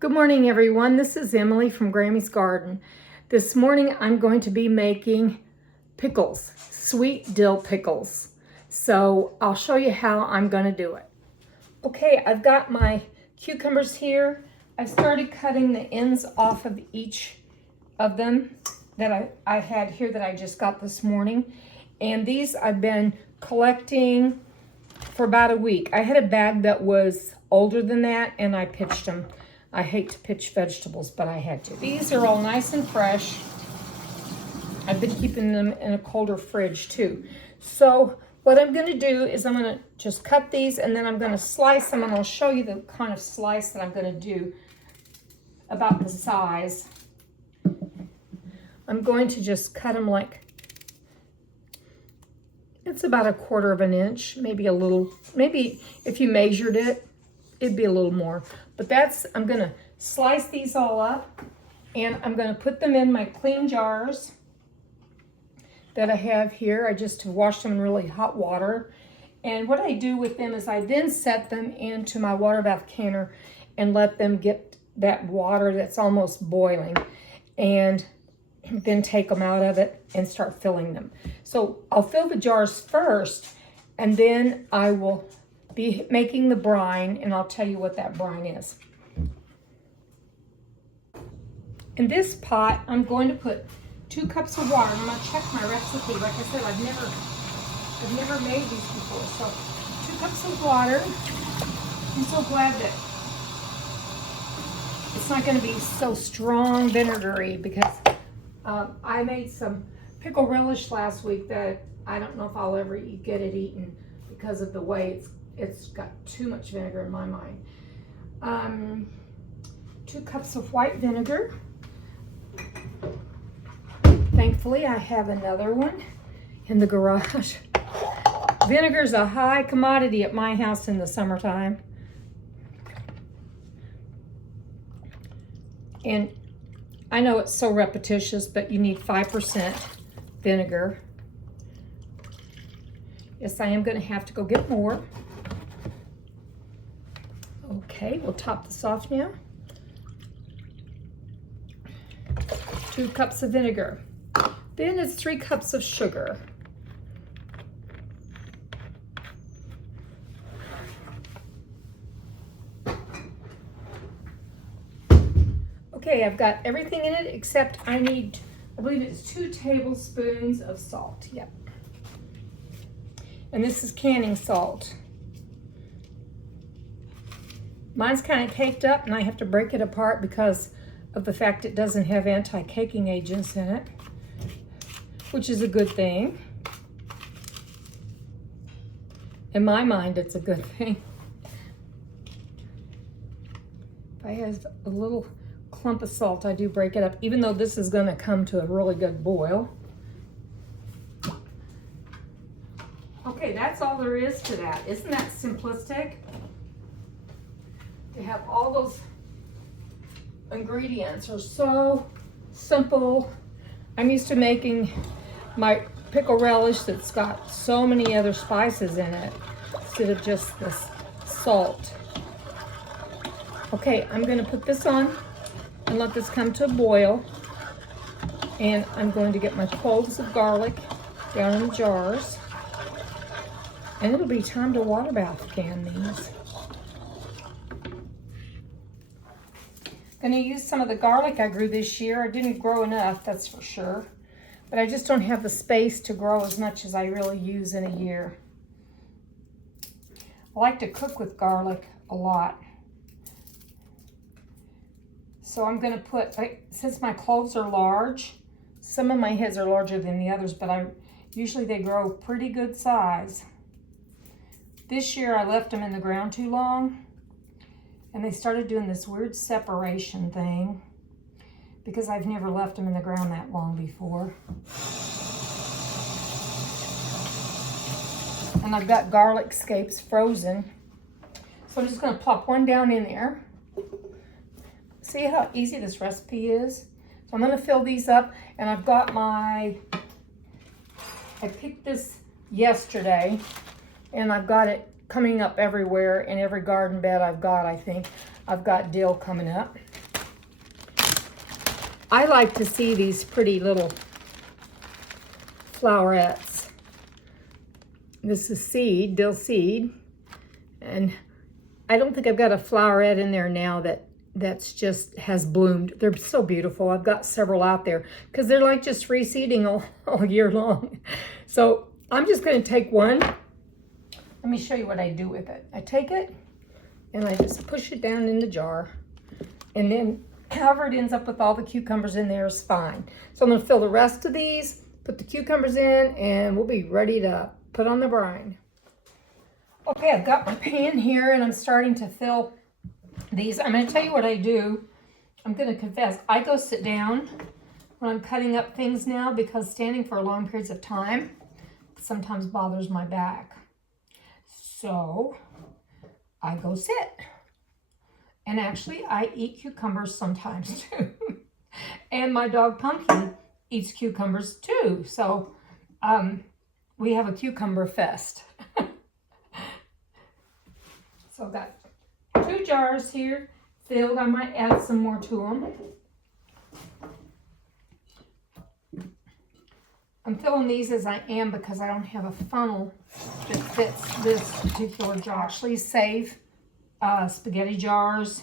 Good morning, everyone. This is Emily from Grammy's Garden. This morning I'm going to be making pickles, sweet dill pickles. So I'll show you how I'm going to do it. Okay, I've got my cucumbers here. I started cutting the ends off of each of them that I had here that I just got this morning. And these I've been collecting for about a week. I had a bag that was older than that and I pitched them. I hate to pitch vegetables, but I had to. These are all nice and fresh. I've been keeping them in a colder fridge too. So what I'm gonna do is I'm gonna just cut these and then I'm gonna slice them, and I'll show you the kind of slice that I'm gonna do about the size. I'm going to just cut them like, it's about 1/4 of an inch, maybe a little, maybe if you measured it, it'd be a little more. But I'm gonna slice these all up and I'm gonna put them in my clean jars that I have here. I just washed them in really hot water. And what I do with them is I then set them into my water bath canner and let them get that water that's almost boiling, and then take them out of it and start filling them. So I'll fill the jars first, and then I will be making the brine, and I'll tell you what that brine is. In this pot, I'm going to put 2 cups of water. I'm going to check my recipe. Like I said, I've never made these before. So 2 cups of water. I'm so glad that it's not going to be so strong vinegary, because I made some pickle relish last week that I don't know if I'll ever get it eaten because of the way it's got too much vinegar in my mind. 2 cups of white vinegar. Thankfully, I have another one in the garage. Vinegar is a high commodity at my house in the summertime. And I know it's so repetitious, but you need 5% vinegar. Yes, I am going to have to go get more. Okay, we'll top this off now. 2 cups of vinegar. Then it's 3 cups of sugar. Okay, I've got everything in it except I believe it's 2 tablespoons of salt. Yep. And this is canning salt. Mine's kind of caked up and I have to break it apart because of the fact it doesn't have anti-caking agents in it, which is a good thing. In my mind, it's a good thing. If I have a little clump of salt, I do break it up, even though this is going to come to a really good boil. Okay, that's all there is to that. Isn't that simplistic? To have all those ingredients are so simple. I'm used to making my pickle relish that's got so many other spices in it instead of just this salt. Okay, I'm going to put this on and let this come to a boil. And I'm going to get my cloves of garlic down in the jars. And it'll be time to water bath can these. I'm going to use some of the garlic I grew this year. I didn't grow enough, that's for sure. But I just don't have the space to grow as much as I really use in a year. I like to cook with garlic a lot. So I'm going to put, since my cloves are large, some of my heads are larger than the others, but usually they grow pretty good size. This year I left them in the ground too long, and they started doing this weird separation thing because I've never left them in the ground that long before. And I've got garlic scapes frozen. So I'm just going to plop one down in there. See how easy this recipe is? So I'm going to fill these up, and I've got I picked this yesterday, and I've got it coming up everywhere in every garden bed I've got, I think. I've got dill coming up. I like to see these pretty little flowerets. This is seed, dill seed, and I don't think I've got a floweret in there now that's just has bloomed. They're so beautiful. I've got several out there because they're like just reseeding all year long. So I'm just going to take one. Let me show you what I do with it. I take it and I just push it down in the jar, and then however it ends up with all the cucumbers in there is fine. So I'm going to fill the rest of these, put the cucumbers in, and we'll be ready to put on the brine. Okay, I've got my pan here and I'm starting to fill these. I'm going to tell you what I do. I'm going to confess, I go sit down when I'm cutting up things now because standing for long periods of time sometimes bothers my back. So I go sit. And actually, I eat cucumbers sometimes too. And my dog Pumpkin eats cucumbers too. So we have a cucumber fest. So I've got 2 jars here filled. I might add some more to them. I'm filling these as I am because I don't have a funnel that fits this particular jar. I actually save spaghetti jars.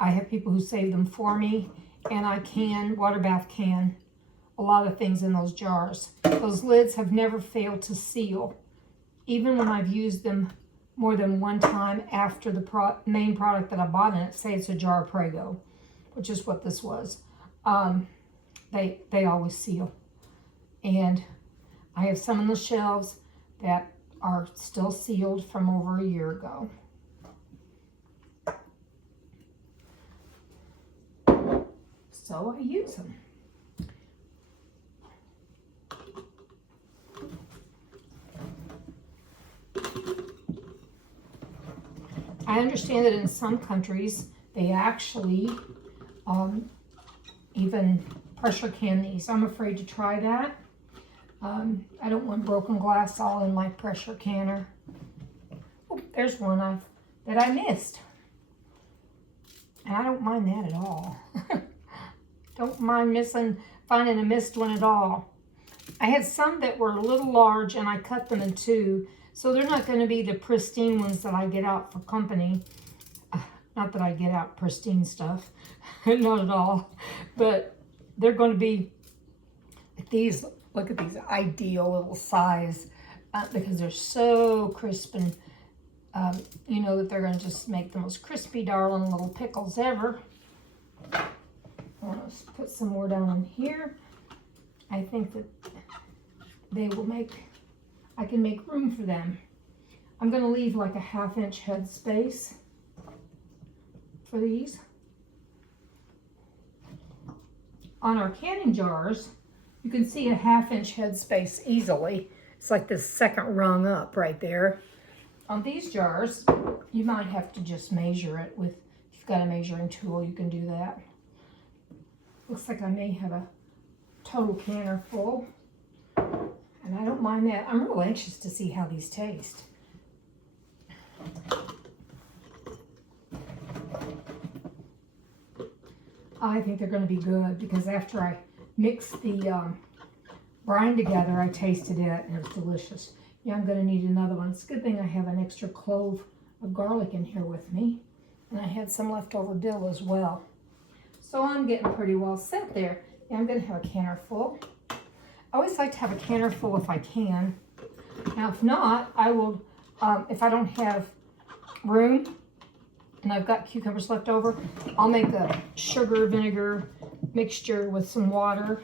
I have people who save them for me, and I water bath can a lot of things in those jars. Those lids have never failed to seal, even when I've used them more than one time after the main product that I bought in it. Say it's a jar of Prego, which is what this was. They always seal. And I have some on the shelves that are still sealed from over a year ago. So I use them. I understand that in some countries they actually even pressure can these. I'm afraid to try that. I don't want broken glass all in my pressure canner. Oh, there's one that I missed. And I don't mind that at all. Don't mind finding a missed one at all. I had some that were a little large and I cut them in 2. So they're not going to be the pristine ones that I get out for company. Not that I get out pristine stuff. Not at all. But they're going to be these, look at these, ideal little size. Because they're so crisp, and you know that they're going to just make the most crispy, darling little pickles ever. I'm going to put some more down in here. I think that they will I can make room for them. I'm going to leave like a 1/2 inch head space for these. On our canning jars, you can see a 1/2 inch head space easily. It's like the second rung up right there. On these jars, you might have to just measure it with, if you've got a measuring tool, you can do that. Looks like I may have a total canner full. And I don't mind that. I'm real anxious to see how these taste. I think they're going to be good because after I mixed the brine together, I tasted it and it was delicious. Yeah, I'm going to need another one. It's a good thing I have an extra clove of garlic in here with me. And I had some leftover dill as well. So I'm getting pretty well set there. Yeah, I'm going to have a canner full. I always like to have a canner full if I can. Now, if not, I will, if I don't have room and I've got cucumbers left over, I'll make a sugar vinegar mixture with some water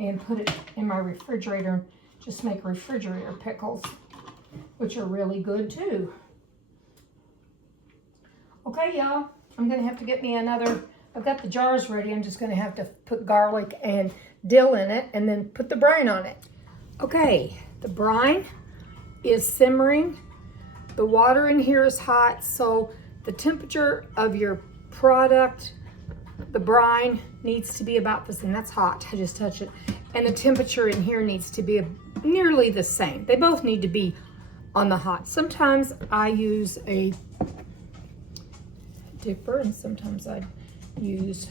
and put it in my refrigerator. Just make refrigerator pickles, which are really good too. Okay, y'all, I'm going to have to get me another. I've got the jars ready. I'm just going to have to put garlic and dill in it and then put the brine on it. Okay, the brine is simmering. The water in here is hot, so the temperature of your product, the brine, needs to be about the same. That's hot. I just touched it. And the temperature in here needs to be nearly the same. They both need to be on the hot. Sometimes I use a dipper and sometimes I use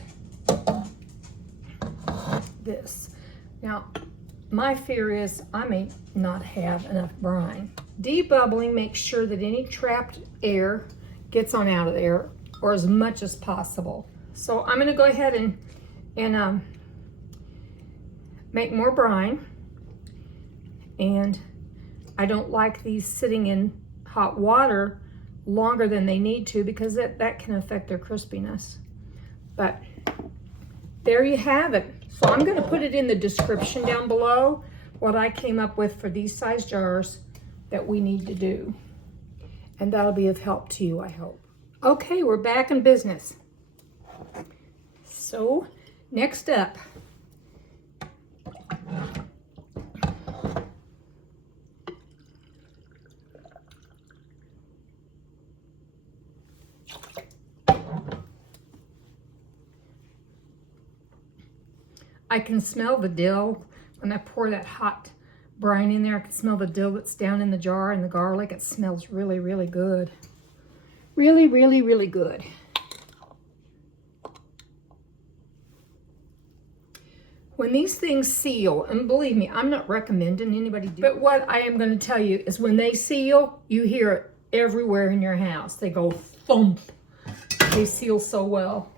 this. Now, my fear is I may not have enough brine. Debubbling makes sure that any trapped air gets on out of there, or as much as possible. So I'm gonna go ahead and make more brine. And I don't like these sitting in hot water longer than they need to, because that can affect their crispiness. But there you have it. So I'm going to put it in the description down below what I came up with for these size jars that we need to do. And that'll be of help to you, I hope. Okay, we're back in business. So next up, I can smell the dill. When I pour that hot brine in there, I can smell the dill that's down in the jar and the garlic. It smells really, really good. Really, really, really good. When these things seal, and believe me, I'm not recommending anybody do it, but what I am going to tell you is when they seal, you hear it everywhere in your house. They go thump. They seal so well.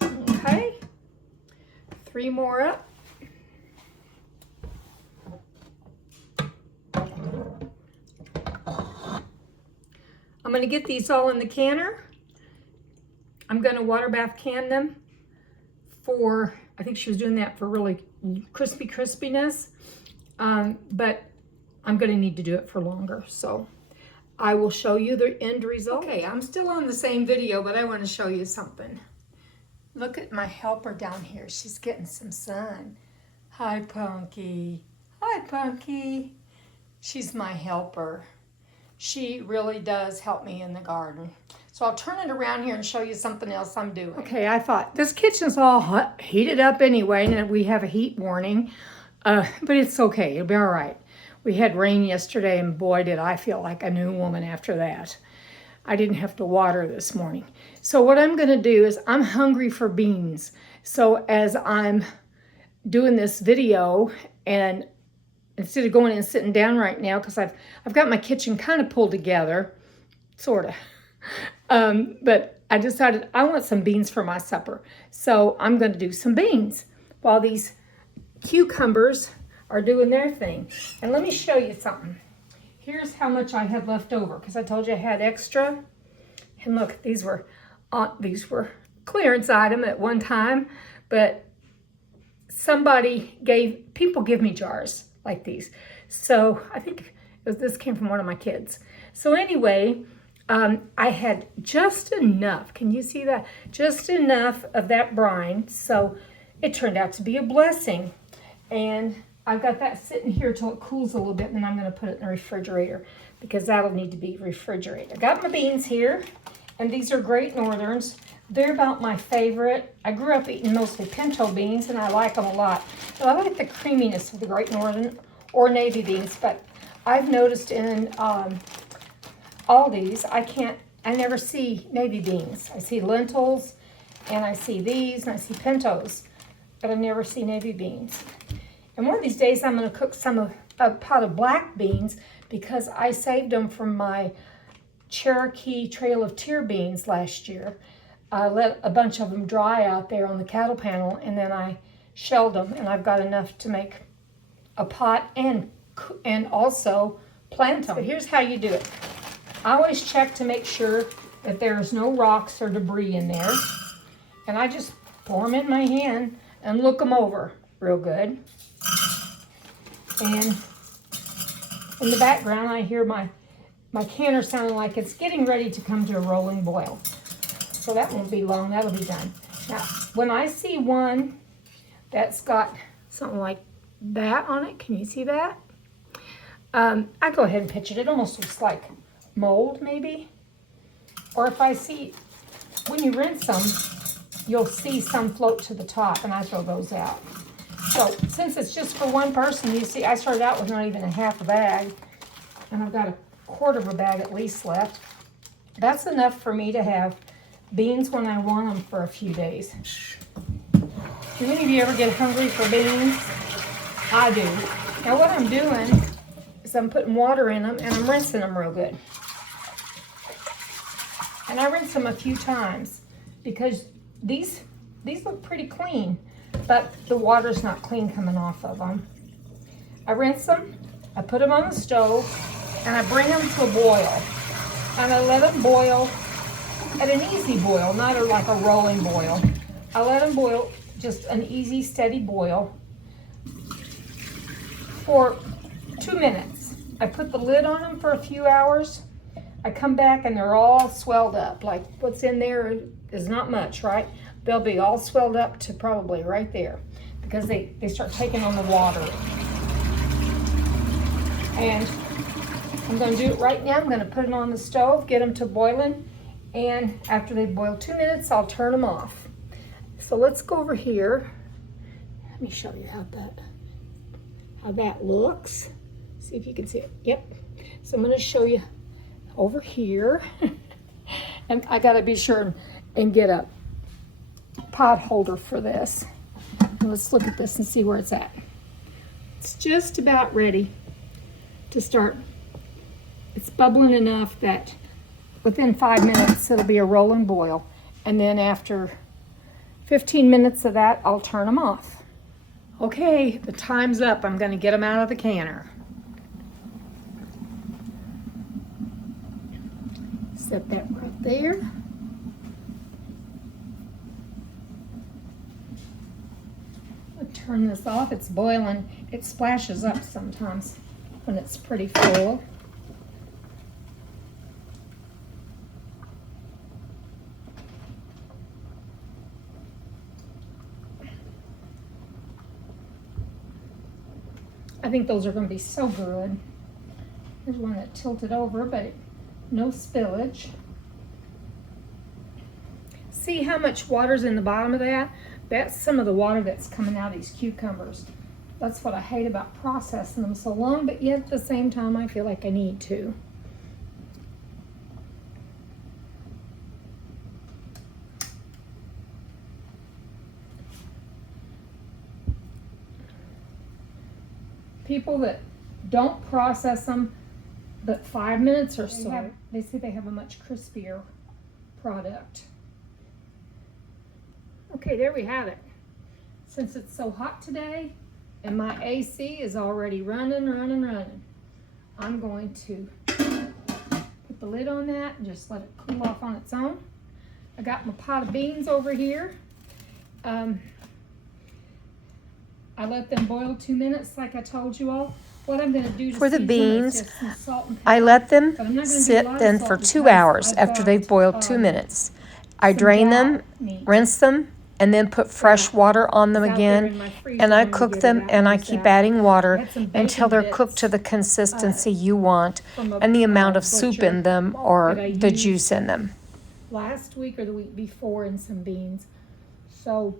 Okay, 3 more up. I'm going to get these all in the canner. I'm going to water bath can them for, I think she was doing that for really crispiness, but I'm going to need to do it for longer. So I will show you the end result. Okay, I'm still on the same video, but I want to show you something. Look at my helper down here. She's getting some sun. Hi, Punky. Hi, Punky. She's my helper. She really does help me in the garden. So I'll turn it around here and show you something else I'm doing. Okay, I thought this kitchen's all heated up anyway, and we have a heat warning, but it's okay. It'll be all right. We had rain yesterday, and boy, did I feel like a new woman after that. I didn't have to water this morning. So what I'm going to do is I'm hungry for beans. So as I'm doing this video, and instead of going and sitting down right now, because I've got my kitchen kind of pulled together, sort of. But I decided I want some beans for my supper. So I'm going to do some beans while these cucumbers are doing their thing. And let me show you something. Here's how much I had left over, because I told you I had extra. And look, these were clearance item at one time, but people give me jars like these. So I think this came from one of my kids. So anyway, I had just enough. Can you see that? Just enough of that brine. So it turned out to be a blessing. And I've got that sitting here till it cools a little bit, and then I'm going to put it in the refrigerator because that'll need to be refrigerated. I got my beans here, and these are Great Northerns. They're about my favorite. I grew up eating mostly pinto beans, and I like them a lot. But I like the creaminess of the Great Northern or navy beans, but I've noticed in Aldi's, I never see navy beans. I see lentils, and I see these, and I see pintos, but I never see navy beans. And one of these days, I'm going to cook a pot of black beans because I saved them from my Cherokee Trail of Tear beans last year. I let a bunch of them dry out there on the cattle panel, and then I shelled them, and I've got enough to make a pot and also plant them. But here's how you do it. I always check to make sure that there's no rocks or debris in there, and I just pour them in my hand and look them over real good. And in the background, I hear my canner sounding like it's getting ready to come to a rolling boil. So that won't be long, that'll be done. Now, when I see one that's got something like that on it, can you see that? I go ahead and pitch it. It almost looks like mold, maybe. Or if I see, when you rinse them, you'll see some float to the top, and I throw those out. So since it's just for one person, you see, I started out with not even a half a bag, and I've got a quarter of a bag at least left. That's enough for me to have beans when I want them for a few days. Do any of you ever get hungry for beans? I do. Now what I'm doing is I'm putting water in them and I'm rinsing them real good. And I rinse them a few times because these look pretty clean, but the water's not clean coming off of them. I rinse them, I put them on the stove, and I bring them to a boil. And I let them boil at an easy boil, not like a rolling boil. I let them boil just an easy, steady boil for 2 minutes. I put the lid on them for a few hours. I come back and they're all swelled up. Like what's in there is not much, right? They'll be all swelled up to probably right there because they start taking on the water. And I'm going to do it right now. I'm going to put it on the stove, get them to boiling, and after they boil 2 minutes, I'll turn them off. So let's go over here. Let me show you how that looks. See if you can see it. Yep. So I'm going to show you over here. And I got to be sure and get a pot holder for this. And let's look at this and see where it's at. It's just about ready to start. It's bubbling enough that within 5 minutes it'll be a rolling boil, and then after 15 minutes of that I'll turn them off. Okay, the time's up. I'm going to get them out of the canner. Set that right there. I'll turn this off. It's boiling. It splashes up sometimes when it's pretty full. I think those are going to be so good. There's one that tilted over, but no spillage. See how much water's in the bottom of that? That's some of the water that's coming out of these cucumbers. That's what I hate about processing them so long, but yet at the same time I feel like I need to. People that don't process them but 5 minutes or so, they say they have a much crispier product. Okay, there we have it. Since it's so hot today and my AC is already running, I'm going to put the lid on that and just let it cool off on its own. I got my pot of beans over here. I let them boil 2 minutes like I told you all. What I'm going to do to For the season beans, is just some salt and pepper. I let them But I'm not gonna do a sit lot of then salt for because 2 hours I've after got, they've boiled 2 minutes. I some drain gal them, meat. rinse them, and then put fresh water on them It's out there in again. my freezer And I when we cook get it them out, and I there's keep that. adding I water had some until bacon they're cooked bits, to the consistency you want from a and the amount of soup butcher in them or that I the used juice in them. last week or the week before in some beans. So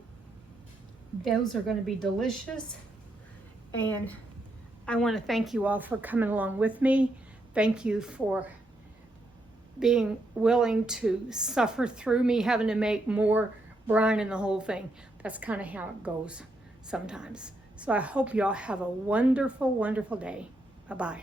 those are going to be delicious. And I want to thank you all for coming along with me. Thank you for being willing to suffer through me having to make more brine and the whole thing. That's kind of how it goes sometimes. So I hope you all have a wonderful, wonderful day. Bye-bye.